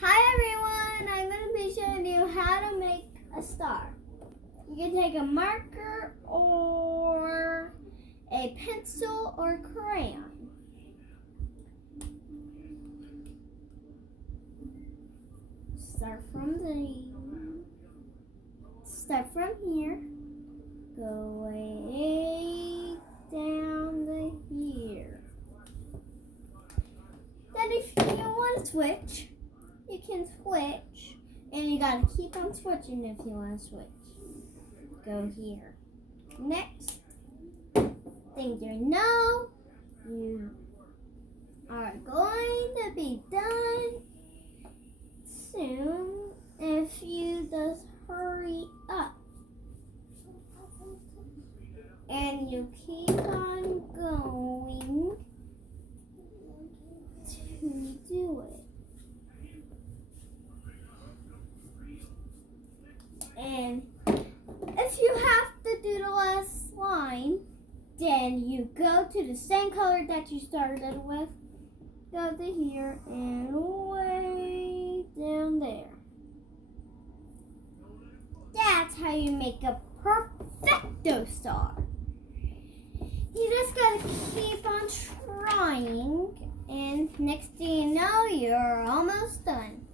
Hi everyone, I'm going to be showing you how to make a star. You can take a marker or a pencil or crayon. Start from here, go way down to here. Then if you want to switch, you can switch, and you gotta keep on switching if you want to switch. Go here. Next thing you know, you are going to be done soon if you just hurry up. And you keep on going to do it. And if you have to do the last line, then you go to the same color that you started with. Go to here and way down there. That's how you make a perfecto star. You just gotta keep on trying, and next thing you know, you're almost done.